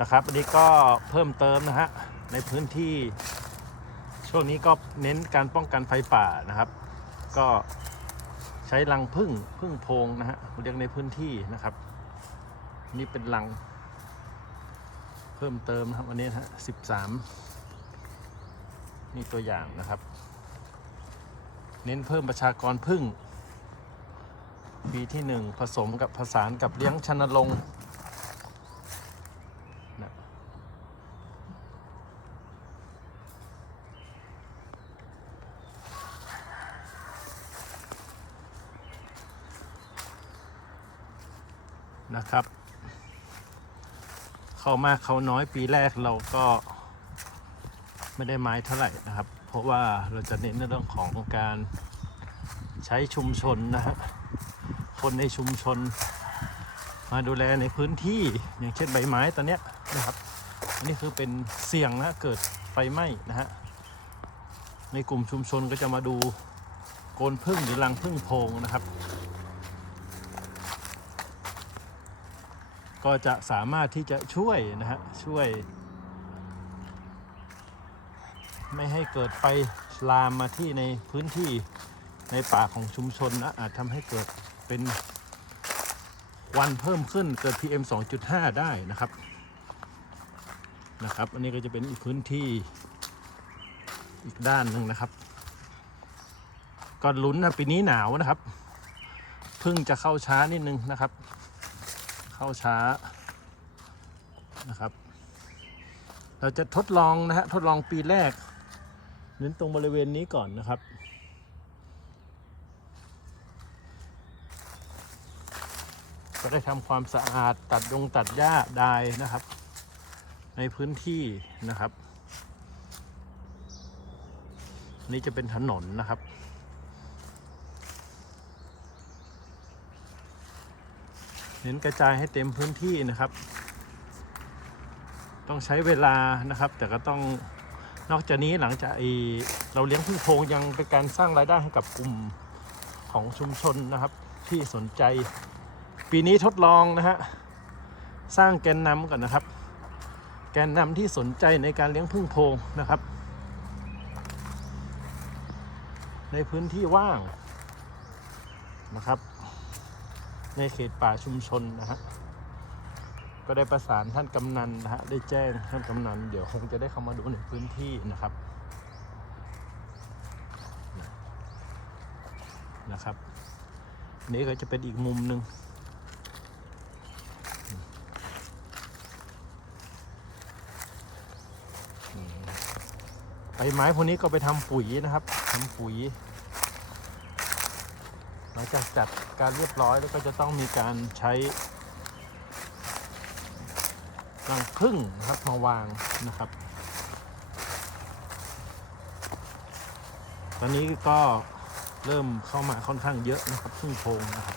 นะครับอันนี้ก็เพิ่มเติมนะฮะในพื้นที่ ช่วงนี้ก็เน้นการป้องกันไฟป่านะครับ ก็ใช้รังพึ่งพึ่งโพงนะฮะเรียกในพื้นที่นะครับ นี่เป็นรัง เพิ่มเติมนะครับอันนี้ฮะสิบสามนี่ตัวอย่างนะครับ เน้นเพิ่มประชากรพึ่งปีที่หนึ่งผสมกับผสานกับเลี้ยงชนลง นะครับ เข้ามากเขาน้อยปีแรกเราก็ไม่ได้ไม้เท่าไหร่นะครับ เพราะว่าเราจะเน้นในเรื่องของการใช้ชุมชนนะฮะคนในชุมชน มาดูแลในพื้นที่อย่างเช่นใบไม้ตอนเนี้ยนะครับอันนี้คือเป็นเสี่ยงนะเกิดไฟไหม้นะฮะในกลุ่มชุมชนก็จะมาดูโกนพึ่งหรือรังพึ่งโพงนะครับ ก็จะสามารถที่จะช่วยนะฮะช่วย ไม่ให้เกิดไฟลามมาที่ในพื้นที่ในป่าของชุมชนนะอาจทำให้เกิดเป็นควันเพิ่มขึ้นเกิด PM 2.5 ได้นะครับนะครับ อันนี้ก็จะเป็นอีกพื้นที่อีกด้านหนึ่งนะครับก็ลุ้นนะปีนี้หนาวนะครับ เพิ่งจะเข้าช้านิดนึงนะครับ เข้าช้านะครับ เราจะทดลองนะฮะทดลองปีแรกเน้นตรงบริเวณนี้ก่อนนะครับ ก็ได้ทำความสะอาดตัดยงตัดหญ้าได้นะครับ ในพื้นที่นะครับนนี้จะเป็นถนนนะครับ เน้นกระจายให้เต็มพื้นที่นะครับ ต้องใช้เวลานะครับ แต่ก็ต้องนอกจากนี้หลังจากเราเลี้ยงพึ่งโพงยังเป็นการสร้างรายได้ให้กับกลุ่มของชุมชนนะครับ ที่สนใจ ปีนี้ทดลองนะฮะสร้างแกนนำก่อนนะครับ แกนนำที่สนใจในการเลี้ยงพึ่งโพงนะครับ ในพื้นที่ว่างนะครับ ในเขตป่าชุมชนนะฮะก็ได้ประสานท่านกำนันนะฮะได้แจ้งท่านกำนัน เดี๋ยวคงจะได้เข้ามาดูในพื้นที่นะครับนะครับ นี่ก็จะเป็นอีกมุมหนึ่งใบไม้พวกนี้ก็ไปทำปุ๋ยนะครับทำปุ๋ย ลังจากจัดการเรียบร้อยแล้วก็จะต้องมีการใช้รังพึ่งนะครับมาวางนะครับ ตอนนี้ก็เริ่มเข้ามาค่อนข้างเยอะนะครับพึ่งโพงนะครับ